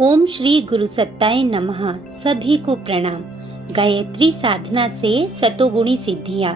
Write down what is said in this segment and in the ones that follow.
ओम श्री गुरु सत्ताय नमः। सभी को प्रणाम। गायत्री साधना से सतोगुणी सिद्धियां।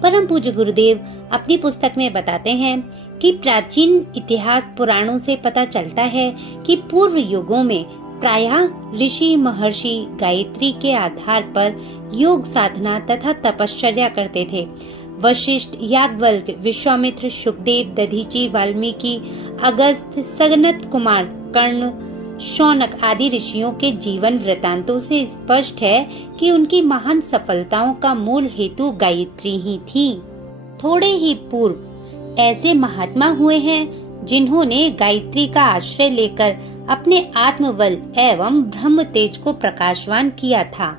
परम पूज्य गुरुदेव अपनी पुस्तक में बताते हैं कि प्राचीन इतिहास पुराणों से पता चलता है कि पूर्व युगों में प्रायः ऋषि महर्षि गायत्री के आधार पर योग साधना तथा तपश्चर्या करते थे। वशिष्ठ, याज्ञवल्क्य, विश्वामित्र, सुखदेव, दधीचि, वाल्मीकि, अगस्त्य, सनत कुमार, कर्ण, शौनक आदि ऋषियों के जीवन वृतांतों से स्पष्ट है कि उनकी महान सफलताओं का मूल हेतु गायत्री ही थी। थोड़े ही पूर्व ऐसे महात्मा हुए हैं जिन्होंने गायत्री का आश्रय लेकर अपने आत्मबल एवं ब्रह्म तेज को प्रकाशवान किया था।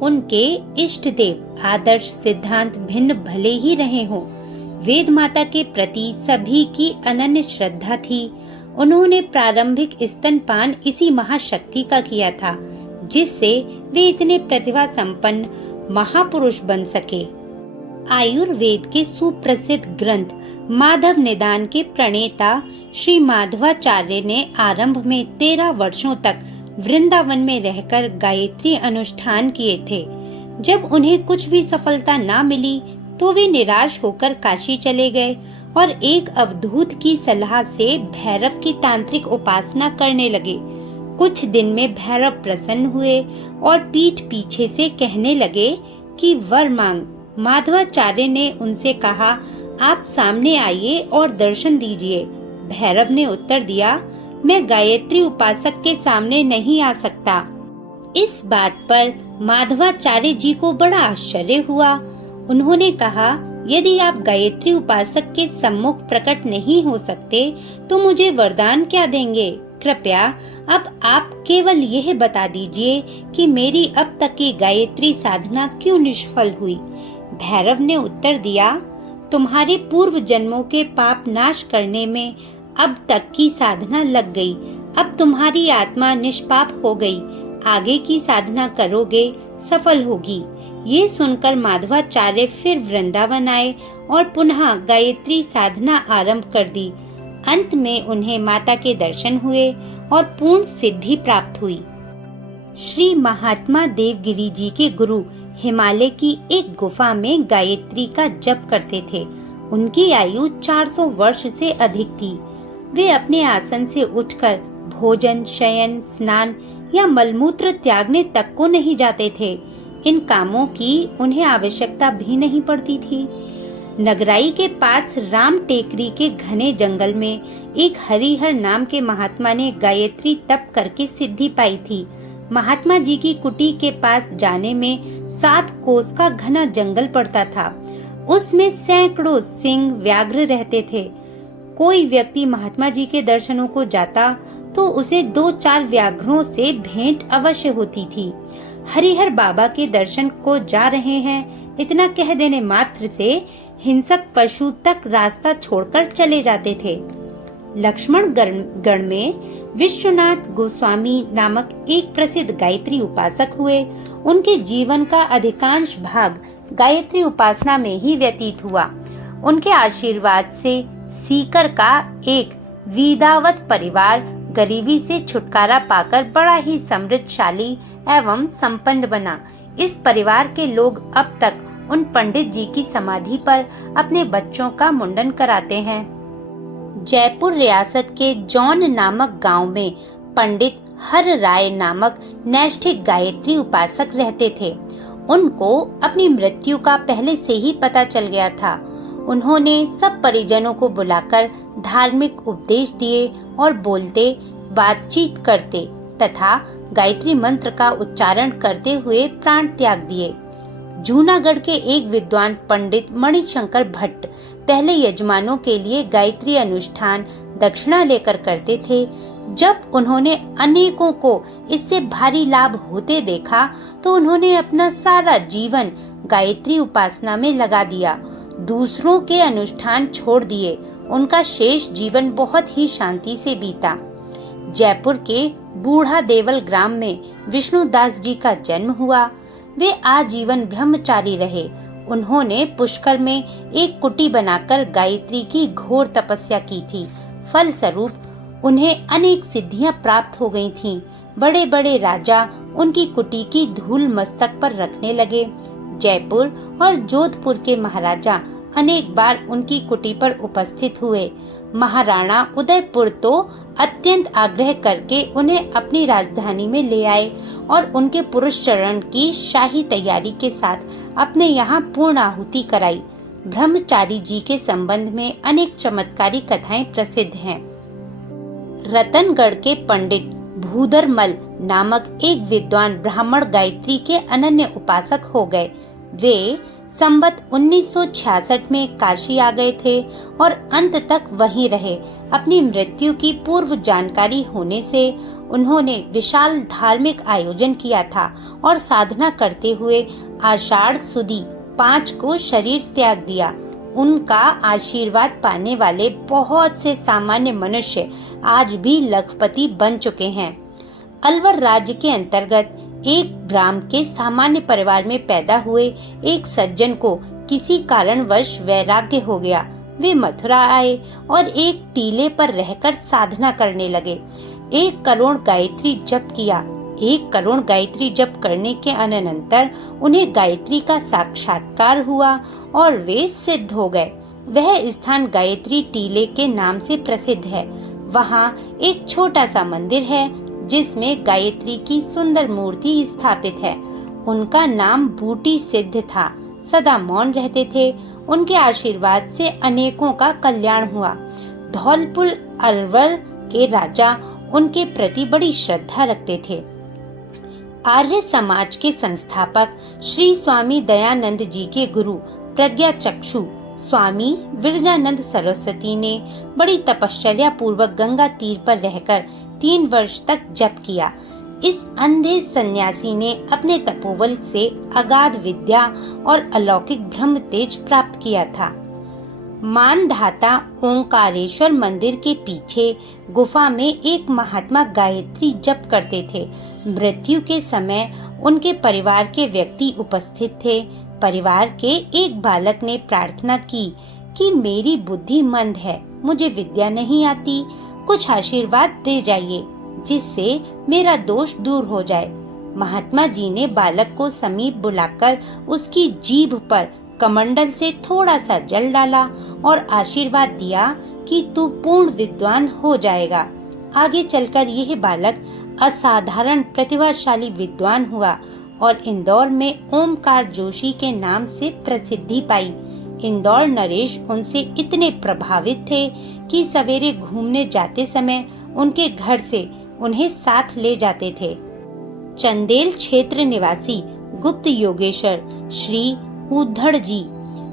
उनके इष्ट देव, आदर्श, सिद्धांत भिन्न भले ही रहे हों, वेद माता के प्रति सभी की अनन्य श्रद्धा थी। उन्होंने प्रारंभिक स्तनपान इसी महाशक्ति का किया था जिससे वे इतने प्रतिभा संपन्न महापुरुष बन सके। आयुर्वेद के सुप्रसिद्ध ग्रंथ माधव निदान के प्रणेता श्री माधवाचार्य ने आरंभ में 13 वर्षों तक वृंदावन में रहकर गायत्री अनुष्ठान किए थे। जब उन्हें कुछ भी सफलता न मिली तो वे निराश होकर काशी चले गए और एक अवधूत की सलाह से भैरव की तांत्रिक उपासना करने लगे। कुछ दिन में भैरव प्रसन्न हुए और पीठ पीछे से कहने लगे कि वर मांग। माधवाचार्य ने उनसे कहा, आप सामने आइए और दर्शन दीजिए। भैरव ने उत्तर दिया, मैं गायत्री उपासक के सामने नहीं आ सकता। इस बात पर माधवाचार्य जी को बड़ा आश्चर्य हुआ। उन्होंने कहा, यदि आप गायत्री उपासक के सम्मुख प्रकट नहीं हो सकते तो मुझे वरदान क्या देंगे? कृपया अब आप केवल यह बता दीजिए कि मेरी अब तक की गायत्री साधना क्यों निष्फल हुई। भैरव ने उत्तर दिया, तुम्हारे पूर्व जन्मों के पाप नाश करने में अब तक की साधना लग गई। अब तुम्हारी आत्मा निष्पाप हो गई। आगे की साधना करोगे, सफल होगी। ये सुनकर माधवाचार्य फिर वृंदावन आए और पुनः गायत्री साधना आरंभ कर दी। अंत में उन्हें माता के दर्शन हुए और पूर्ण सिद्धि प्राप्त हुई। श्री महात्मा देवगिरी जी के गुरु हिमालय की एक गुफा में गायत्री का जप करते थे। उनकी आयु 400 वर्ष से अधिक थी। वे अपने आसन से उठकर भोजन, शयन, स्नान या मलमूत्र त्यागने तक को नहीं जाते थे। इन कामों की उन्हें आवश्यकता भी नहीं पड़ती थी। नगराई के पास राम टेकरी के घने जंगल में एक हरिहर नाम के महात्मा ने गायत्री तप करके सिद्धि पाई थी। महात्मा जी की कुटी के पास जाने में 7 कोस का घना जंगल पड़ता था। उसमें सैकड़ों सिंह, व्याघ्र रहते थे। कोई व्यक्ति महात्मा जी के दर्शनों को जाता तो उसे 2-4 व्याघ्रों से भेंट अवश्य होती थी। हरिहर बाबा के दर्शन को जा रहे हैं, इतना कह देने मात्र से हिंसक पशु तक रास्ता छोड़कर चले जाते थे। लक्ष्मण गढ़ में विश्वनाथ गोस्वामी नामक एक प्रसिद्ध गायत्री उपासक हुए। उनके जीवन का अधिकांश भाग गायत्री उपासना में ही व्यतीत हुआ। उनके आशीर्वाद से सीकर का एक वीदावत परिवार गरीबी से छुटकारा पाकर बड़ा ही समृद्धशाली एवं संपन्न बना। इस परिवार के लोग अब तक उन पंडित जी की समाधि पर अपने बच्चों का मुंडन कराते हैं। जयपुर रियासत के जौन नामक गांव में पंडित हर राय नामक नैष्ठिक गायत्री उपासक रहते थे। उनको अपनी मृत्यु का पहले से ही पता चल गया था। उन्होंने सब परिजनों को बुलाकर धार्मिक उपदेश दिए और बोलते, बातचीत करते तथा गायत्री मंत्र का उच्चारण करते हुए प्राण त्याग दिए। जूनागढ़ के एक विद्वान पंडित मणिशंकर भट्ट पहले यजमानों के लिए गायत्री अनुष्ठान दक्षिणा लेकर करते थे। जब उन्होंने अनेकों को इससे भारी लाभ होते देखा तो उन्होंने अपना सारा जीवन गायत्री उपासना में लगा दिया। दूसरों के अनुष्ठान छोड़ दिए। उनका शेष जीवन बहुत ही शांति से बीता। जयपुर के बूढ़ा देवल ग्राम में विष्णुदास जी का जन्म हुआ। वे आजीवन ब्रह्मचारी रहे। उन्होंने पुष्कर में एक कुटी बनाकर गायत्री की घोर तपस्या की थी। फलस्वरूप उन्हें अनेक सिद्धियां प्राप्त हो गई थीं। बड़े बड़े राजा उनकी कुटी की धूल मस्तक पर रखने लगे। जयपुर और जोधपुर के महाराजा अनेक बार उनकी कुटी पर उपस्थित हुए। महाराणा उदयपुर तो अत्यंत आग्रह करके उन्हें अपनी राजधानी में ले आए और उनके पुरुष चरण की शाही तैयारी के साथ अपने यहाँ पूर्ण आहुति कराई। ब्रह्मचारी जी के संबंध में अनेक चमत्कारी कथाएं प्रसिद्ध हैं। रतनगढ़ के पंडित भूधरमल नामक एक विद्वान ब्राह्मण गायत्री के अनन्य उपासक हो गए। वे संवत 1966 में काशी आ गए थे और अंत तक वहीं रहे। अपनी मृत्यु की पूर्व जानकारी होने से उन्होंने विशाल धार्मिक आयोजन किया था और साधना करते हुए आषाढ़ सुदी 5 को शरीर त्याग दिया। उनका आशीर्वाद पाने वाले बहुत से सामान्य मनुष्य आज भी लखपति बन चुके हैं। अलवर राज्य के अंतर्गत एक ग्राम के सामान्य परिवार में पैदा हुए एक सज्जन को किसी कारणवश वैराग्य हो गया। वे मथुरा आए और एक टीले पर रहकर साधना करने लगे। 1 करोड़ गायत्री जप किया। 1 करोड़ गायत्री जप करने के अनंतर उन्हें गायत्री का साक्षात्कार हुआ और वे सिद्ध हो गए। वह स्थान गायत्री टीले के नाम से प्रसिद्ध है। वहाँ एक छोटा सा मंदिर है जिसमें गायत्री की सुंदर मूर्ति स्थापित है। उनका नाम बूटी सिद्ध था। सदा मौन रहते थे। उनके आशीर्वाद से अनेकों का कल्याण हुआ। धौलपुर अलवर के राजा उनके प्रति बड़ी श्रद्धा रखते थे। आर्य समाज के संस्थापक श्री स्वामी दयानंद जी के गुरु प्रज्ञा चक्षु स्वामी विरजानंद सरस्वती ने बड़ी तपश्चर्या पूर्वक गंगा तीर पर रहकर 3 वर्ष तक जप किया। इस अंधे सन्यासी ने अपने तपोबल से अगाध विद्या और अलौकिक ब्रह्म तेज प्राप्त किया था। मानधाता ओंकारेश्वर मंदिर के पीछे गुफा में एक महात्मा गायत्री जप करते थे। मृत्यु के समय उनके परिवार के व्यक्ति उपस्थित थे। परिवार के एक बालक ने प्रार्थना की कि मेरी बुद्धि मंद है, मुझे विद्या नहीं आती, कुछ आशीर्वाद दे जाइए जिससे मेरा दोष दूर हो जाए। महात्मा जी ने बालक को समीप बुलाकर उसकी जीभ पर कमंडल से थोड़ा सा जल डाला और आशीर्वाद दिया कि तू पूर्ण विद्वान हो जाएगा। आगे चलकर यह बालक असाधारण प्रतिभाशाली विद्वान हुआ और इंदौर में ओमकार जोशी के नाम से प्रसिद्धि पाई। इंदौर नरेश उनसे इतने प्रभावित थे कि सवेरे घूमने जाते समय उनके घर से उन्हें साथ ले जाते थे। चंदेल क्षेत्र निवासी गुप्त योगेश्वर श्री उद्धड़ जी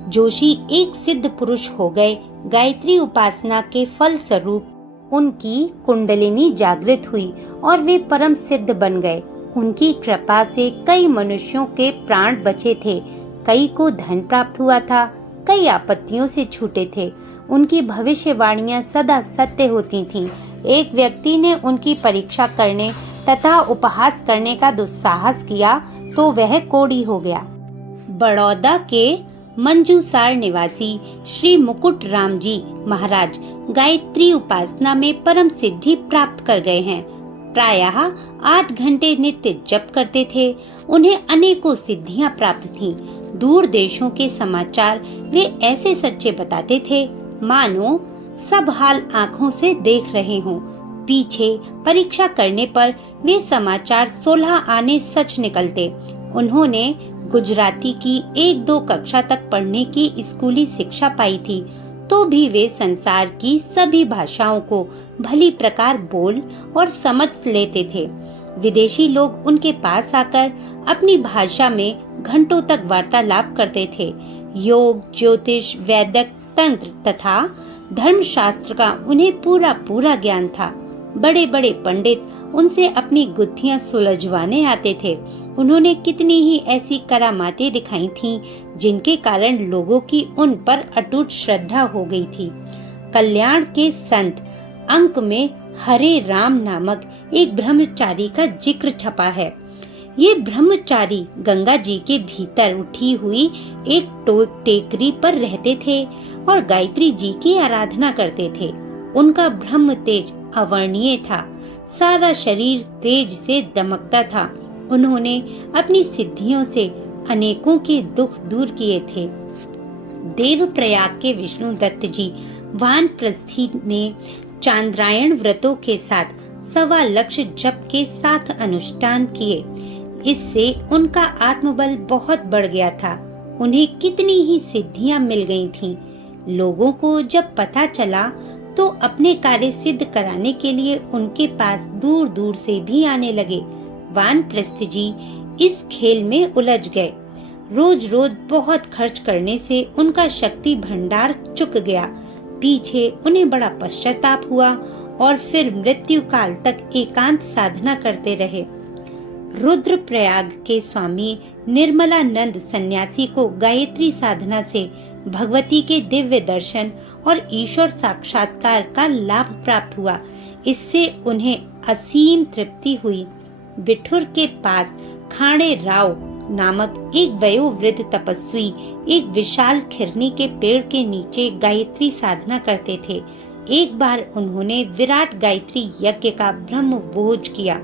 जोशी एक सिद्ध पुरुष हो गए। गायत्री उपासना के फल स्वरूप उनकी कुंडलिनी जागृत हुई और वे परम सिद्ध बन गए। उनकी कृपा से कई मनुष्यों के प्राण बचे थे, कई को धन प्राप्त हुआ था, कई आपत्तियों से छूटे थे। उनकी भविष्यवाणियां सदा सत्य होती थीं। एक व्यक्ति ने उनकी परीक्षा करने तथा उपहास करने का दुस्साहस किया तो वह कोढ़ी हो गया। बड़ौदा के मंजूसार निवासी श्री मुकुट राम जी महाराज गायत्री उपासना में परम सिद्धि प्राप्त कर गए हैं। प्रायः 8 घंटे नित्य जप करते थे। उन्हें अनेकों सिद्धियां प्राप्त थीं। दूर देशों के समाचार वे ऐसे सच्चे बताते थे मानो सब हाल आँखों से देख रहे हों। पीछे परीक्षा करने पर वे समाचार 16 आने सच निकलते। उन्होंने गुजराती की 1-2 कक्षा तक पढ़ने की स्कूली शिक्षा पाई थी, तो भी वे संसार की सभी भाषाओं को भली प्रकार बोल और समझ लेते थे। विदेशी लोग उनके पास आकर अपनी भाषा में घंटों तक वार्तालाप करते थे। योग, ज्योतिष, वैदिक तंत्र तथा धर्मशास्त्र का उन्हें पूरा ज्ञान था। बड़े बड़े पंडित उनसे अपनी गुत्थियां सुलझवाने आते थे। उन्होंने कितनी ही ऐसी करामातें दिखाई थीं जिनके कारण लोगों की उन पर अटूट श्रद्धा हो गई थी। कल्याण के संत अंक में हरे राम नामक एक ब्रह्मचारी का जिक्र छपा है। ये ब्रह्मचारी गंगा जी के भीतर उठी हुई एक टेकरी पर रहते थे और गायत्री जी की आराधना करते थे। उनका ब्रह्म तेज अवर्णनीय था। सारा शरीर तेज से दमकता था। उन्होंने अपनी सिद्धियों से अनेकों के दुख दूर किए थे। देवप्रयाग के विष्णु दत्त जी वानप्रस्थी ने चांद्रायण व्रतों के साथ 1.25 लाख जप के साथ अनुष्ठान किए। इससे उनका आत्मबल बहुत बढ़ गया था। उन्हें कितनी ही सिद्धियां मिल गई थीं। लोगों को जब पता चला तो अपने कार्य सिद्ध कराने के लिए उनके पास दूर दूर से भी आने लगे। वानप्रस्थ जी इस खेल में उलझ गए। रोज रोज बहुत खर्च करने से उनका शक्ति भंडार चुक गया। पीछे उन्हें बड़ा पश्चाताप हुआ और फिर मृत्यु काल तक एकांत साधना करते रहे। रुद्रप्रयाग के स्वामी निर्मलानंद सन्यासी को गायत्री साधना से भगवती के दिव्य दर्शन और ईश्वर साक्षात्कार का लाभ प्राप्त हुआ। इससे उन्हें असीम तृप्ति हुई। बिठूर के पास खाड़े राव नामक एक वयोवृद्ध तपस्वी एक विशाल खिरनी के पेड़ के नीचे गायत्री साधना करते थे। एक बार उन्होंने विराट गायत्री यज्ञ का ब्रह्म भोज किया।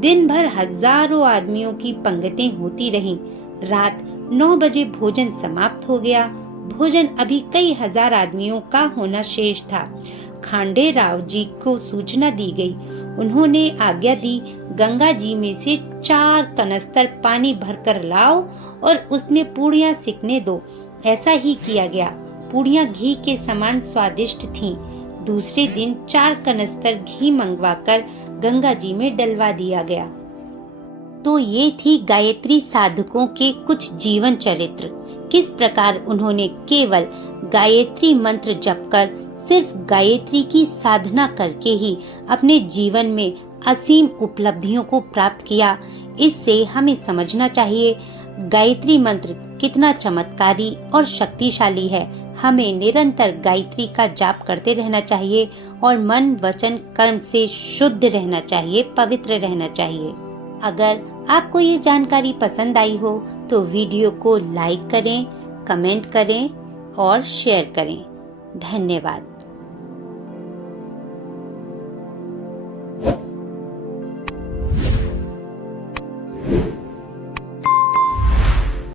दिन भर हजारों आदमियों की पंक्तियां होती रहीं। रात 9 बजे भोजन समाप्त हो गया। भोजन अभी कई हजार आदमियों का होना शेष था। खांडे राव जी को सूचना दी गई। उन्होंने आज्ञा दी, गंगा जी में से 4 कनस्तर पानी भरकर लाओ और उसमें पूड़ियां सिकने दो। ऐसा ही किया गया। पूड़ियां घी के समान स्वादिष्ट थीं। दूसरे दिन 4 कनस्तर घी मंगवाकर गंगा जी में डलवा दिया गया। तो ये थी गायत्री साधकों के कुछ जीवन चरित्र। किस प्रकार उन्होंने केवल गायत्री मंत्र जप कर, सिर्फ गायत्री की साधना करके ही अपने जीवन में असीम उपलब्धियों को प्राप्त किया। इससे हमें समझना चाहिए गायत्री मंत्र कितना चमत्कारी और शक्तिशाली है। हमें निरंतर गायत्री का जाप करते रहना चाहिए और मन वचन कर्म से शुद्ध रहना चाहिए, पवित्र रहना चाहिए। अगर आपको ये जानकारी पसंद आई हो तो वीडियो को लाइक करें, कमेंट करें और शेयर करें। धन्यवाद।